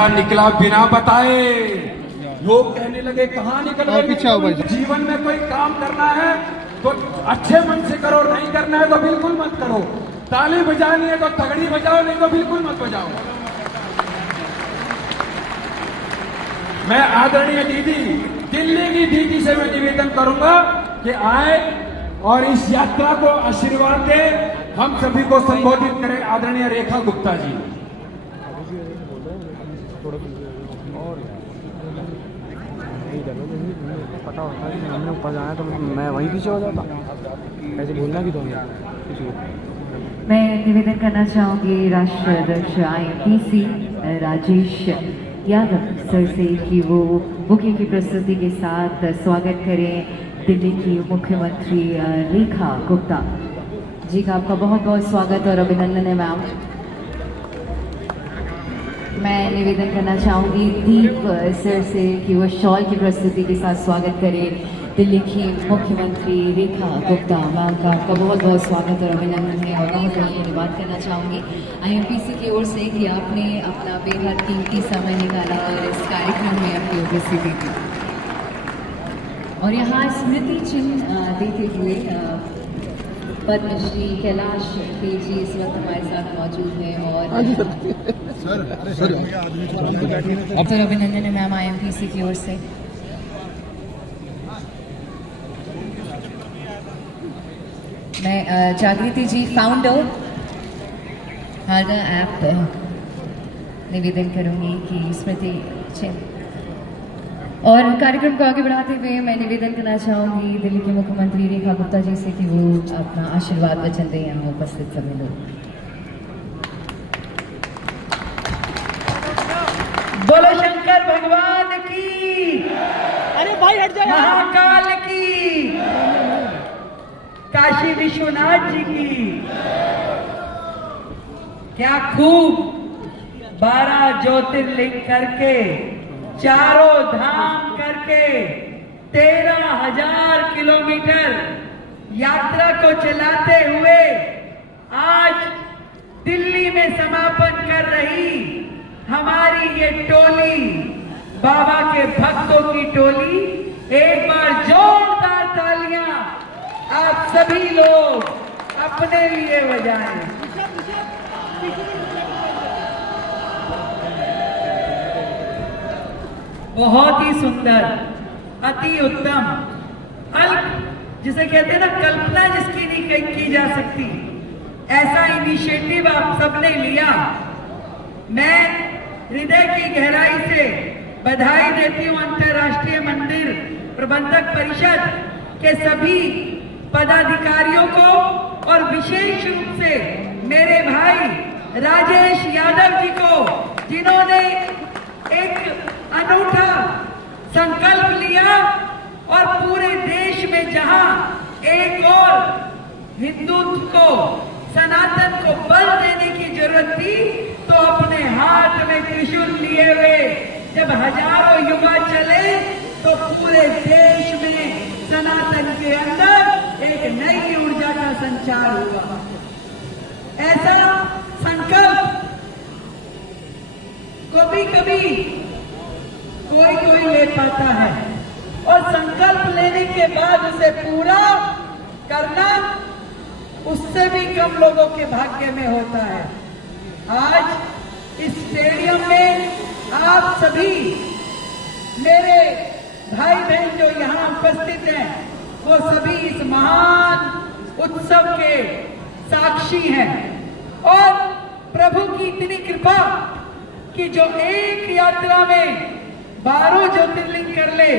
साला निकला बिना बताए। लोग कहने लगे कहाँ निकल गए। जीवन में कोई काम करना है तो अच्छे मन से करो, नहीं करना है तो बिल्कुल मत करो। ताली बजानी है तो तगड़ी बजाओ, नहीं तो बिल्कुल मत बजाओ। मैं आदरणीय दीदी, दिल्ली की दीदी से मैं निवेदन करूंगा कि आए और इस यात्रा को आशीर्वाद दे, हम सभी को संबोधित करें। आदरणीय रेखा गुप्ता जी। पता होता है कि हमने ऊपर जाना तो मैं वहीं पीछे हो जाता, ऐसे बोलना भी तो मैं निवेदन करना चाहूँगी राष्ट्रीय अध्यक्ष IMPC राजेश यादव सर से कि वो बुके की प्रस्तुति के साथ स्वागत करें दिल्ली की मुख्यमंत्री रेखा गुप्ता जी का। आपका बहुत बहुत स्वागत और अभिनंदन है मैम। मैं निवेदन करना चाहूँगी दीप सर से कि वो शॉल की प्रस्तुति के साथ स्वागत करें दिल्ली की मुख्यमंत्री रेखा गुप्ता मैम का। आपका बहुत बहुत स्वागत और अभिनंदन है और बहुत बहुत धन्यवाद करना चाहूँगी IMPC की ओर से कि आपने अपना बेहद कीमती समय निकाला और इस कार्यक्रम में अपनी उपस्थिति दी। और यहाँ स्मृति चिन्ह देते हुए पद्मश्री कैलाश जी इस वक्त हमारे साथ मौजूद हैं और अभिनंदन है मैम IMPC की ओर से। मैं जागृति जी फाउंडर हार्गा ऐप निवेदन करूंगी कि स्मृति चिन्ह। और कार्यक्रम को आगे बढ़ाते हुए मैं निवेदन करना चाहूंगी दिल्ली के मुख्यमंत्री रेखा गुप्ता जी से कि वो अपना आशीर्वाद वचन दें यहाँ उपस्थित सभी लोग। बोलो शंकर भगवान की, अरे भाई हट जाओ, महाकाल की, काशी विश्वनाथ जी की। क्या खूब 12 ज्योतिर्लिंग करके, चारों धाम करके 13,000 किलोमीटर यात्रा को चलाते हुए आज दिल्ली में समापन कर रही हमारी ये टोली, बाबा के भक्तों की टोली। एक बार जोरदार तालियां आप सभी लोग अपने लिए बजाएं। बहुत ही सुंदर, अति उत्तम, अल्प जिसे कहते हैं ना, कल्पना जिसकी नहीं की जा सकती, ऐसा इनिशिएटिव आप सबने लिया। मैं हृदय की गहराई से बधाई देती हूँ अंतर्राष्ट्रीय मंदिर प्रबंधक परिषद के सभी पदाधिकारियों को और विशेष रूप से मेरे भाई राजेश यादव जी को, जिन्होंने एक अनूठा संकल्प लिया और पूरे देश में जहां एक और हिंदुत्व को, सनातन को बल देने की जरूरत थी, तो अपने हाथ में त्रिशूल लिए हुए जब हजारों युवा चले तो पूरे देश में सनातन के अंदर एक नई ऊर्जा का संचार हुआ। ऐसा संकल्प कभी कभी कोई ले पाता है और संकल्प लेने के बाद उसे पूरा करना उससे भी कम लोगों के भाग्य में होता है। आज इस स्टेडियम में आप सभी मेरे भाई बहन जो यहाँ उपस्थित हैं, वो सभी इस महान उत्सव के साक्षी हैं और प्रभु की इतनी कृपा कि जो एक यात्रा में 12 ज्योतिर्लिंग कर ले,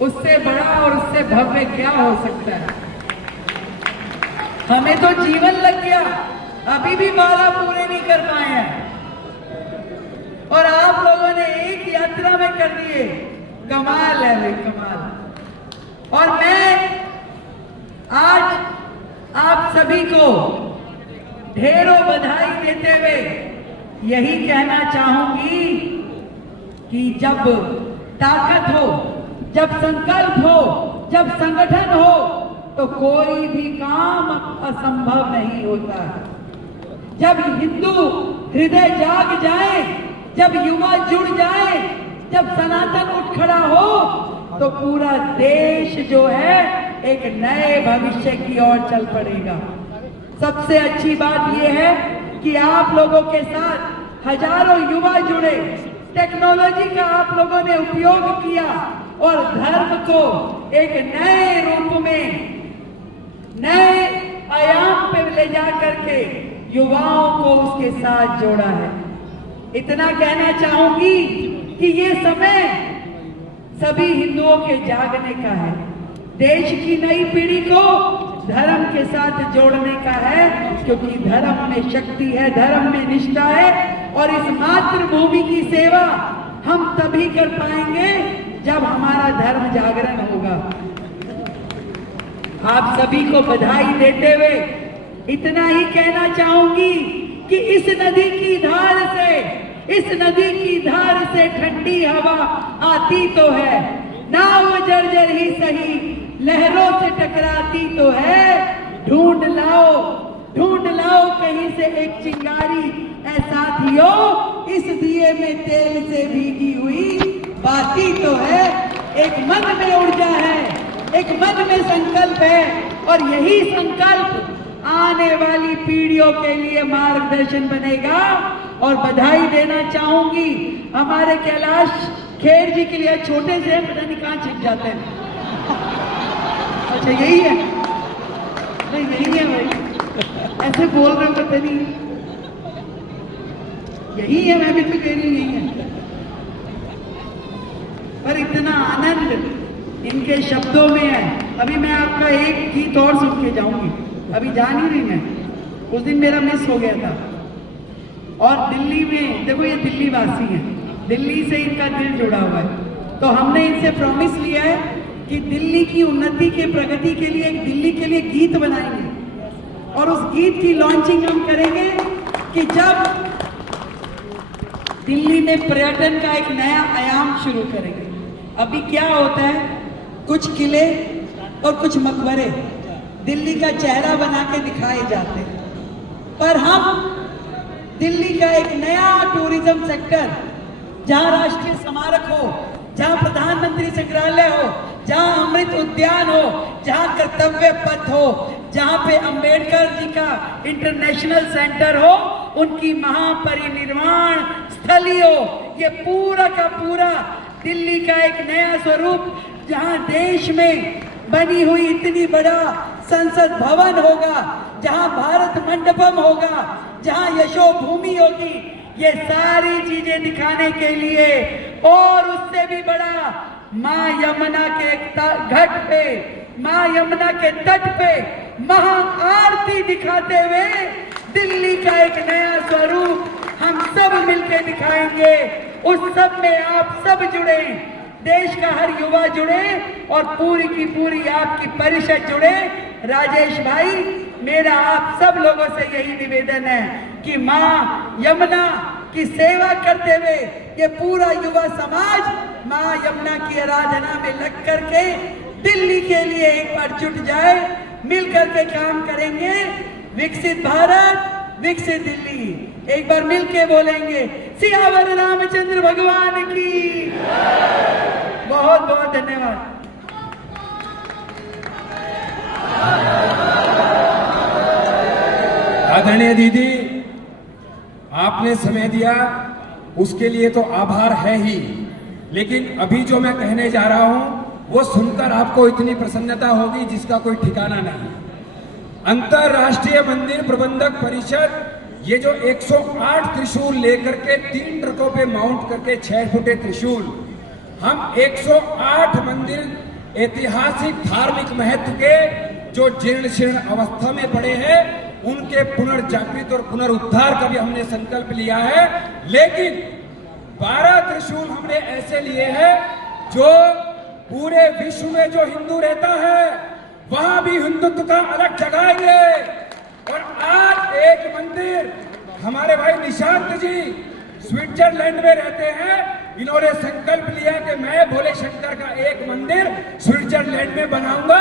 उससे बड़ा और उससे भव्य क्या हो सकता है। हमें तो जीवन लग गया, अभी भी 12 पूरे नहीं कर पाए हैं और आप लोगों ने एक यात्रा में कर दिए। कमाल है भाई, कमाल। और मैं आज आप सभी को ढेरों बधाई देते हुए यही कहना चाहूंगी कि जब ताकत हो, जब संकल्प हो, जब संगठन हो, तो कोई भी काम असंभव नहीं होता है। जब हिंदू हृदय जाग जाए जब युवा जुड़ जाए, जब सनातन उठ खड़ा हो, तो पूरा देश जो है एक नए भविष्य की ओर चल पड़ेगा। सबसे अच्छी बात यह है कि आप लोगों के साथ हजारों युवा जुड़े, टेक्नोलॉजी का आप लोगों ने उपयोग किया और धर्म को एक नए रूप में, नए आयाम पे ले जा करके युवाओं को उसके साथ जोड़ा है। इतना कहना चाहूंगी कि ये समय सभी हिंदुओं के जागने का है, देश की नई पीढ़ी को धर्म के साथ जोड़ने का है, क्योंकि धर्म में शक्ति है, धर्म में निष्ठा है। और इस मातृभूमि की सेवा हम तभी कर पाएंगे जब हमारा धर्म जागरण होगा। आप सभी को बधाई देते हुए इतना ही कहना चाहूंगी कि इस नदी की धार से, इस नदी की धार से ठंडी हवा आती तो है, नाव जर्जर ही सही लहरों से टकराती तो है। ढूंढ लाओ कहीं से एक चिंगारी, ऐ साथियों इस दिए में तेल से भीगी हुई बाती तो है। एक मन में ऊर्जा है, एक मन में संकल्प है, और यही संकल्प आने वाली पीढ़ियों के लिए मार्गदर्शन बनेगा। और बधाई देना चाहूंगी हमारे कैलाश खेर जी के लिए, छोटे से पता नहीं कहां छिप जाते हैं। अच्छा यही है, नहीं यही है भाई, ऐसे बोल रहे हो पता नहीं, यही है, मैं भी तो कह रही हूँ यही है। पर इतना आनंद इनके शब्दों में है। अभी मैं आपका एक गीत और सुन के जाऊंगी, अभी जा नहीं रही मैं, उस दिन मेरा मिस हो गया था। और दिल्ली में देखो, ये दिल्ली वासी हैं, दिल्ली से इनका दिल जुड़ा हुआ है, तो हमने इनसे प्रॉमिस लिया है कि दिल्ली की उन्नति के, प्रगति के लिए एक दिल्ली के लिए गीत बनाएंगे। और उस गीत की लॉन्चिंग हम करेंगे कि जब दिल्ली में पर्यटन का एक नया आयाम शुरू करेंगे। अभी क्या होता है, कुछ किले और कुछ मकबरे दिल्ली का चेहरा बना के दिखाए जाते हैं, पर हम दिल्ली का एक नया टूरिज्म सेक्टर, जहां राष्ट्रीय स्मारक हो, जहां प्रधानमंत्री संग्रहालय हो, जहां अमृत उद्यान हो, जहां कर्तव्य पथ हो, जहां पे अंबेडकर जी का इंटरनेशनल सेंटर हो, उनकी महापरिनिर्वाण स्थली हो, ये पूरा का पूरा दिल्ली का एक नया स्वरूप, जहां देश में बनी हुई इतनी बड़ा संसद भवन होगा, जहां भारत मंडपम होगा, जहां यशो भूमि होगी, ये सारी चीजें दिखाने के लिए, और उससे भी बड़ा मां यमुना के घाट पे, मां यमुना के तट पे महाआरती दिखाते हुए दिल्ली का एक नया स्वरूप हम सब मिलकर दिखाएंगे। उस सब में आप सब जुड़े, देश का हर युवा जुड़े और पूरी की पूरी आपकी परिषद जुड़े। राजेश भाई, मेरा आप सब लोगों से यही निवेदन है कि मां यमुना की सेवा करते हुए ये पूरा युवा समाज मां यमुना की आराधना में लग करके दिल्ली के लिए एक बार जुट जाए, मिल करके काम करेंगे। विकसित भारत, विकसित दिल्ली, एक बार मिलके बोलेंगे सियावर रामचंद्र भगवान की। बहुत बहुत धन्यवाद। आदरणीय दीदी, आपने समय दिया उसके लिए तो आभार है ही, लेकिन अभी जो मैं कहने जा रहा हूं वो सुनकर आपको इतनी प्रसन्नता होगी जिसका कोई ठिकाना नहीं। अंतरराष्ट्रीय मंदिर प्रबंधक परिषद ये जो 108 त्रिशूल लेकर के 3 ट्रकों पे माउंट करके 6 फुटे त्रिशूल, हम 108 मंदिर ऐतिहासिक धार्मिक महत्व के जो जीर्ण शीर्ण अवस्था में पड़े हैं उनके पुनर्जागृत और पुनरुद्धार का भी हमने संकल्प लिया है। लेकिन 12 त्रिशूल हमने ऐसे लिए हैं जो पूरे विश्व में जो हिंदू रहता है वहां भी हिंदुत्व का अलग जगाएंगे। और आज एक मंदिर हमारे भाई निशांत जी स्विट्जरलैंड में रहते हैं, इन्होंने संकल्प लिया कि मैं भोले शंकर का एक मंदिर स्विट्जरलैंड में बनाऊंगा।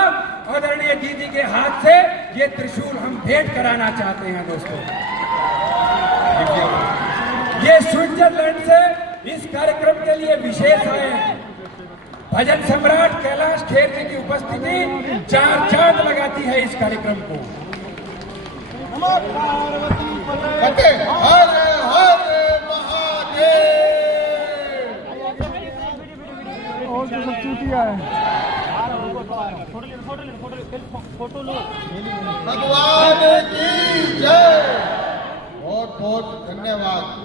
आदरणीय दीदी के हाथ से ये त्रिशूल हम भेंट कराना चाहते हैं दोस्तों। ये स्विट्जरलैंड से इस कार्यक्रम के लिए विशेष आए हैं। भजन सम्राट कैलाश खेर जी की उपस्थिति चार चांद लगाती है इस कार्यक्रम को। हर हर महादेव। और तो सब चूतिया है। भगवान की जय। बहुत बहुत धन्यवाद।